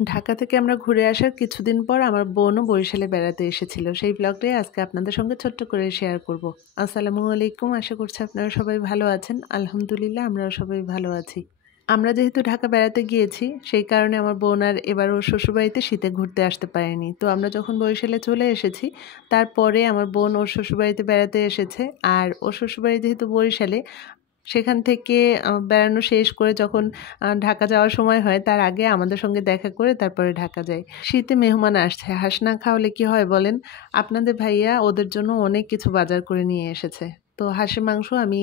ঢাকা থেকে আমরা ঘুরে আসার কিছুদিন পর আমার বোনও বরিশালে বেড়াতে এসেছিল। সেই ব্লগটাই আজকে আপনাদের সঙ্গে ছোট্ট করে শেয়ার করব। আসসালামু আলাইকুম। আশা করছি আপনারা সবাই ভালো আছেন। আলহামদুলিল্লাহ আমরাও সবাই ভালো আছি। আমরা যেহেতু ঢাকা বেড়াতে গিয়েছি, সেই কারণে আমার বোন আর এবার ওর শ্বশুরবাড়িতে শীতে ঘুরতে আসতে পারেনি। তো আমরা যখন বরিশালে চলে এসেছি, তারপরে আমার বোন ওর শ্বশুরবাড়িতে বেড়াতে এসেছে। আর ওর শ্বশুরবাড়ি যেহেতু বরিশালে, সেখান থেকে বেড়ানো শেষ করে যখন ঢাকা যাওয়ার সময় হয় তার আগে আমাদের সঙ্গে দেখা করে তারপরে ঢাকা যায়। শীতে মেহমান আসছে, হাঁস না খাওয়ালে কি হয় বলেন? আপনাদের ভাইয়া ওদের জন্য অনেক কিছু বাজার করে নিয়ে এসেছে। তো হাঁসের মাংস আমি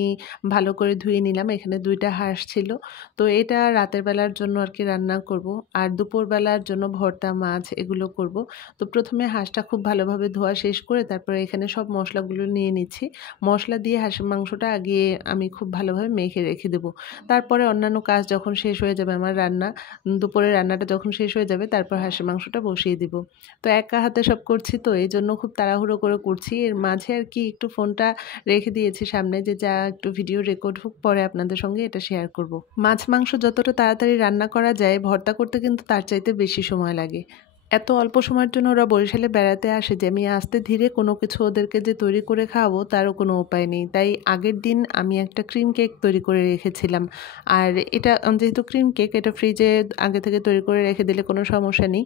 ভালো করে ধুয়ে নিলাম। এখানে ২ টা হাঁস ছিল। তো এটা রাতের বেলার জন্য আরকি রান্না করব। আর দুপুরবেলার জন্য ভর্তা, মাছ এগুলো করব। তো ১ম এ হাঁসটা খুব ভালোভাবে ধোয়া শেষ করে তারপরে এখানে সব মসলাগুলো নিয়ে নিচ্ছি। মসলা দিয়ে হাঁসের মাংসটা আগে আমি খুব ভালোভাবে মেখে রেখে দেবো। তারপরে অন্যান্য কাজ যখন শেষ হয়ে যাবে আমার রান্না, দুপুরের রান্নাটা যখন শেষ হয়ে যাবে তারপর হাঁসের মাংসটা বসিয়ে দিব। তো একা হাতে সব করছি তো এইজন্য খুব তাড়াহুড়ো করে করছি। এর মাঝে আরকি একটু ফোনটা রেখে দিয়েছি সামনে যে যা একটু ভিডিও রেকর্ড হোক পরে আপনাদের সঙ্গে এটা শেয়ার করব। মাছ মাংস যতটা তাড়াতাড়ি রান্না করা যায় ভর্তা করতে কিন্তু তার চাইতে বেশি সময় লাগে। এত অল্প সময়ের জন্য ওরা বরিশালে বেড়াতে আসে যে আমি আস্তে ধীরে কোনো কিছু ওদেরকে যে তৈরি করে খাওয়াবো তারও কোনো উপায় নেই। তাই আগের দিন আমি একটা ক্রিম কেক তৈরি করে রেখেছিলাম। আর এটা যেহেতু ক্রিম কেক এটা ফ্রিজে আগে থেকে তৈরি করে রেখে দিলে কোনো সমস্যা নেই।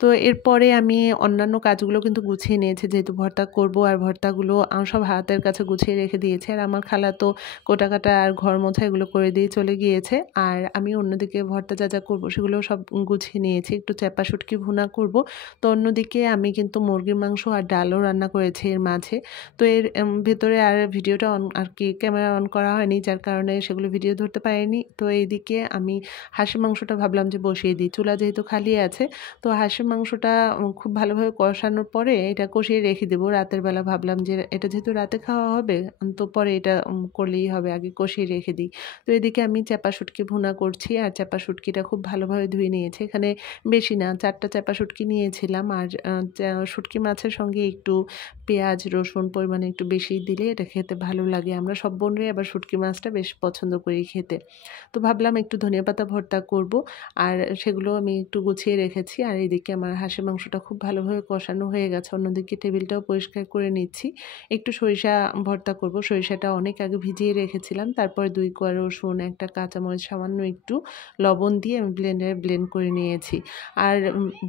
তো এরপরে আমি অন্যান্য কাজগুলো কিন্তু গুছিয়ে নিয়েছি যেহেতু ভর্তা করব আর ভর্তাগুলো সব হাতের কাছে গুছিয়ে রেখে দিয়েছি। আর আমার খালা তো কোটাকাটা আর ঘর মোছা এগুলো করে দিয়ে চলে গিয়েছে। আর আমি অন্যদিকে ভর্তা যা করব সেগুলোও সব গুছিয়ে নিয়েছি। একটু চ্যাপা শুটকি ভুনা করব। তো অন্যদিকে আমি কিন্তু মুরগির মাংস আর ডালও রান্না করেছি এর মাঝে। তো এর ভেতরে আর ভিডিওটা অন আরকি ক্যামেরা অন করা হয়নি যার কারণে সেগুলো ভিডিও ধরতে পারিনি। তো এইদিকে আমি হাঁসের মাংসটা ভাবলাম যে বসিয়ে দিই। চুলা যেহেতু খালি আছে তো হাঁসের মাংসটা খুব ভালোভাবে কষানোর পরে এটা কষিয়ে রেখে দেবো। রাতের বেলা ভাবলাম যে এটা যেহেতু রাতে খাওয়া হবে তো পরে এটা করলেই হবে। আগে কষিয়ে রেখে দিই। তো এদিকে আমি চ্যাপা শুটকি ভুনা করছি আর চ্যাপা শুটকিটা খুব ভালোভাবে ধুয়ে নিয়েছি। এখানে বেশি না ৪ টা চ্যাপা শুটকি নিয়েছিলাম আর শুটকি মাছের সঙ্গে একটু পেঁয়াজ, রসুন পরিমাণে একটু বেশি দিলে এটা খেতে ভালো লাগে। আমরা সব বোনরাই আবার শুটকি মাছটা বেশ পছন্দ করি খেতে। তো ভাবলাম একটু ধনিয়াপাতা ভর্তা করব। আর সেগুলো আমি একটু গুছিয়ে রেখেছি। আর এদিকে আমার হাঁসের মাংসটা খুব ভালোভাবে কষানো হয়ে গেছে। অন্যদিকে টেবিলটাও পরিষ্কার করে নিচ্ছি। একটু সরিষা ভর্তা করব। সরিষাটা অনেক আগে ভিজিয়ে রেখেছিলাম। তারপরে ২ কোয়া রসুন, ১ টা কাঁচামরিচ, সামান্য একটু লবণ দিয়ে আমি ব্লেন্ডারে ব্লেন্ড করে নিয়েছি। আর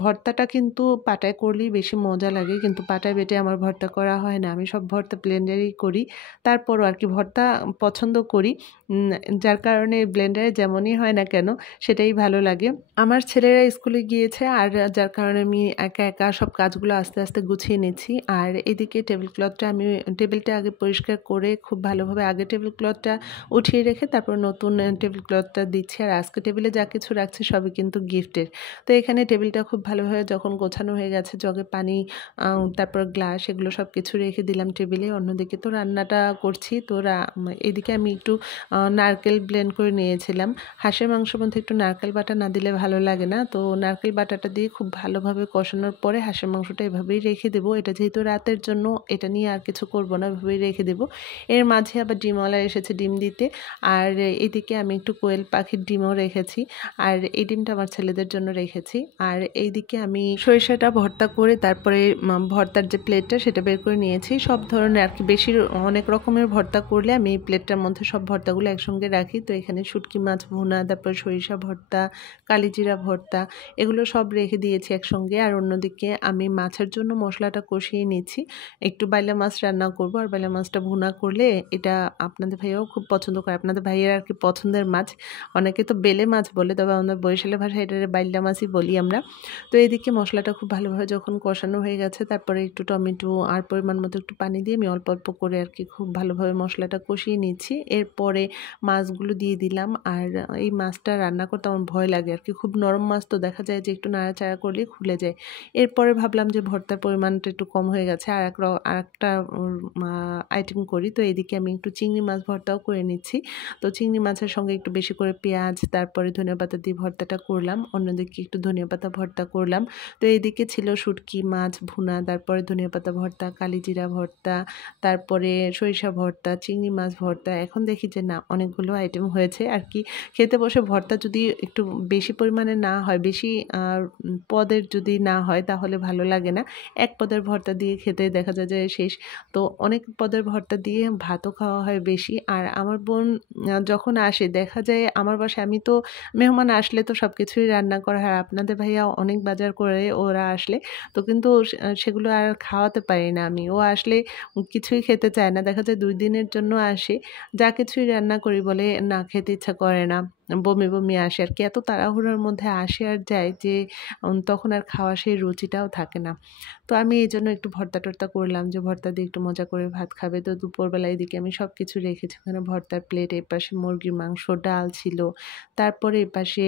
ভর্তাটা কিন্তু পাটায় করলেই বেশি মজা লাগে। কিন্তু পাটায় বেটে আমার ভর্তা করা হয় না। আমি সব ভর্তা ব্লেন্ডারেই করি। তারপরও আরকি ভর্তা পছন্দ করি। উম যার কারণে ব্লেন্ডারে যেমনই হয় না কেন সেটাই ভালো লাগে। আমার ছেলেরা স্কুলে গিয়েছে আর যার কারণে আমি একা সব কাজগুলো আস্তে আস্তে গুছিয়ে নিচ্ছি। আর এদিকে টেবিলটা আগে পরিষ্কার করে খুব ভালোভাবে আগে টেবিল ক্লথটা উঠিয়ে রেখে তারপর নতুন টেবিল ক্লথটা দিচ্ছি। আর আজকে টেবিলে যা কিছু রাখছি সবই কিন্তু গিফটের। তো এখানে টেবিলটা খুব ভালোভাবে যখন গোছানো হয়ে গেছে জগে পানি, তারপর গ্লাস এগুলো সব কিছু রেখে দিলাম টেবিলে। অন্যদিকে তো রান্নাটা করছি। তো এদিকে আমি একটু নারকেল ব্লেন্ড করে নিয়েছিলাম। হাঁসের মাংসের মধ্যে একটু নারকেল বাটা না দিলে ভালো লাগে না। তো নারকেল বাটাটা দিয়ে খুব ভালোভাবে কষানোর পরে হাঁসের মাংসটা এভাবেই রেখে দেবো। এটা যেহেতু রাতের জন্য এটা নিয়ে আর কিছু করব না, এভাবেই রেখে দেবো। এর মাঝে আবার ডিমওয়ালা এসেছে ডিম দিতে। আর এদিকে আমি একটু কোয়েল পাখির ডিমও রেখেছি। আর এই ডিমটা আমার ছেলেদের জন্য রেখেছি। আর এইদিকে আমি সরিষাটা ভর্তা করে তারপরে ভর্তার যে প্লেটটা সেটা বের করে নিয়েছি। সব ধরনের আরকি অনেক রকমের ভর্তা করলে আমি এই প্লেটটার মধ্যে সব ভর্তাগুলো একসঙ্গে রাখি। তো এখানে শুটকি মাছ ভুনা, তারপর সরিষা ভর্তা, কালিজিরা ভর্তা এগুলো সব রেখে দিয়েছি একসঙ্গে। আর অন্যদিকে আমি মাছের জন্য মশলাটা কষিয়ে নিচ্ছি। একটু বাইলা মাছ রান্না করব আর বাইলা মাছটা ভুনা করলে এটা আপনাদের ভাইয়াও খুব পছন্দ করে। আপনাদের ভাইয়ের আরকি পছন্দের মাছ। অনেকে তো বেলে মাছ বলে, তবে আমাদের বরিশালের ভাষায় এটারে বাইলা মাছই বলি আমরা। তো এদিকে মশলাটা খুব ভালোভাবে যখন কষানো হয়ে গেছে তারপরে একটু টমেটো আর পরিমাণ মতো একটু পানি দিয়ে আমি অল্প অল্প করে আরকি খুব ভালোভাবে মশলাটা কষিয়ে নিচ্ছি। এরপরে মাছগুলো দিয়ে দিলাম। আর এই মাছটা রান্না করতে আমার ভয় লাগে আরকি। খুব নরম মাছ তো দেখা যায় যে একটু নাড়াচাড়া করলেই খুলে যায়। এরপরে ভাবলাম যে ভর্তার পরিমাণটা একটু কম হয়ে গেছে। আরেকটা আইটেম করি। তো এদিকে আমি একটু চিংড়ি মাছ ভর্তাও করে নিচ্ছি। তো চিংড়ি মাছের সঙ্গে একটু বেশি করে পেঁয়াজ তারপরে ধনিয়াপাতা দিয়ে ভর্তাটা করলাম। অন্যদিকে একটু ধনিয়াপাতা ভর্তা করলাম। করলাম। তো এইদিকে ছিল শুটকি মাছ ভুনা, তারপরে ধনিয়াপাতা ভর্তা, কালিজিরা ভর্তা, তারপরে সরিষা ভর্তা, চিংড়ি মাছ ভর্তা। এখন দেখি যে না, অনেকগুলো আইটেম হয়েছে আর কি। খেতে বসে ভর্তা যদি একটু বেশি পরিমাণে না হয়, বেশি পদের যদি না হয় তাহলে ভালো লাগে না। এক পদের ভর্তা দিয়ে খেতে দেখা যায় যে শেষ। তো অনেক পদের ভর্তা দিয়ে ভাতও খাওয়া হয় বেশি। আর আমার বোন যখন আসে দেখা যায় আমার বাসায়, আমি তো মেহমান আসলে তো সব কিছুই রান্না করা হয়, আপনাদের ভাইয়া অনেক বাজার করে ওরা আসলে, তো কিন্তু সেগুলো আর খাওয়াতে পারি না আমি। ও আসলে কিছুই খেতে চায় না, দেখা যায় 2 দিনের জন্য আসে, যা কিছুই রান্না করি বলে না খেতে ইচ্ছা করে না, বমি বমি আসে আর কি। এত তাড়াহুড়োর মধ্যে আসে আর যায় যে তখন আর খাওয়া সেই রুচিটাও থাকে না। তো আমি এই জন্য একটু ভর্তা টর্তা করলাম যে ভর্তা দিয়ে একটু মজা করে ভাত খাবে। তো দুপুরবেলা এদিকে আমি সব কিছু রেখেছি, ওখানে ভর্তার প্লেট, এর পাশে মুরগির মাংস, ডাল ছিল, তারপরে এর পাশে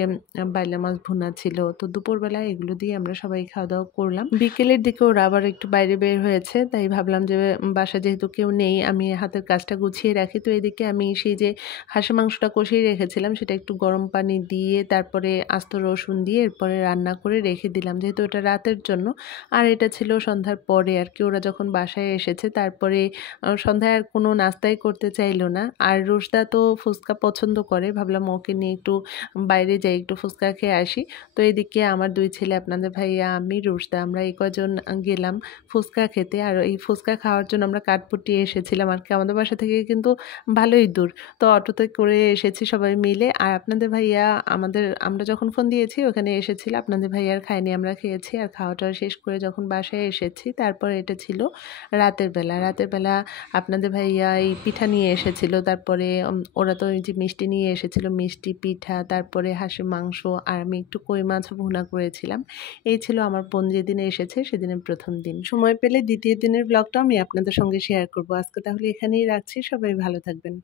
বাইলা মাছ ভুনা ছিল। তো দুপুরবেলা এগুলো দিয়ে আমরা সবাই খাওয়া দাওয়া করলাম। বিকেলের দিকে ওরা আবার একটু বাইরে বের হয়েছে, তাই ভাবলাম যে বাসায় যেহেতু কেউ নেই আমি হাতের কাজটা গুছিয়ে রাখি। তো এদিকে আমি সেই যে হাঁসের মাংসটা কষিয়ে রেখেছিলাম সেটা একটু গরম পানি দিয়ে তারপরে আস্ত রসুন দিয়ে এরপরে রান্না করে রেখে দিলাম, যেহেতু এটা রাতের জন্য। আর এটা ছিল সন্ধ্যার পরে আর কি, ওরা যখন বাসায় এসেছে তারপরে সন্ধ্যায় আর কোনো নাস্তাই করতে চাইলো না। আর রোশদা তো ফুচকা পছন্দ করে, ভাবলাম ওকে নিয়ে একটু বাইরে যাই, একটু ফুচকা খেয়ে আসি। তো এদিকে আমার 2 ছেলে, আপনাদের ভাইয়া, আমি, রোশদা, আমরা এই কজন গেলাম ফুচকা খেতে। আর এই ফুচকা খাওয়ার জন্য আমরা কাঠপুটি এসেছিলাম আর কি, আমাদের বাসা থেকে কিন্তু ভালোই দূর। তো অটোতে করে এসেছি সবাই মিলে। আর আপনাদের ভাইয়া আমরা যখন ফোন দিয়েছি ওখানে এসেছিল, আপনাদের ভাইয়া আর খায়নি, আমরা খেয়েছি। আর খাওয়াটা শেষ করে যখন বাসায় এসেছি তারপরে এটা ছিল রাতের বেলা। রাতের বেলা আপনাদের ভাইয়া এই পিঠা নিয়ে এসেছিল, তারপরে ওরা তো এই যে মিষ্টি নিয়ে এসেছিল, মিষ্টি, পিঠা, তারপরে হাঁসের মাংস, আর আমি একটু কই মাছ ভুনা করেছিলাম। এই ছিল আমার বোন যেদিনে এসেছে সেদিনের প্রথম দিন। সময় পেলে দ্বিতীয় দিনের ব্লগটা আমি আপনাদের সঙ্গে শেয়ার করব। আজকে তাহলে এখানেই রাখছি, সবাই ভালো থাকবেন।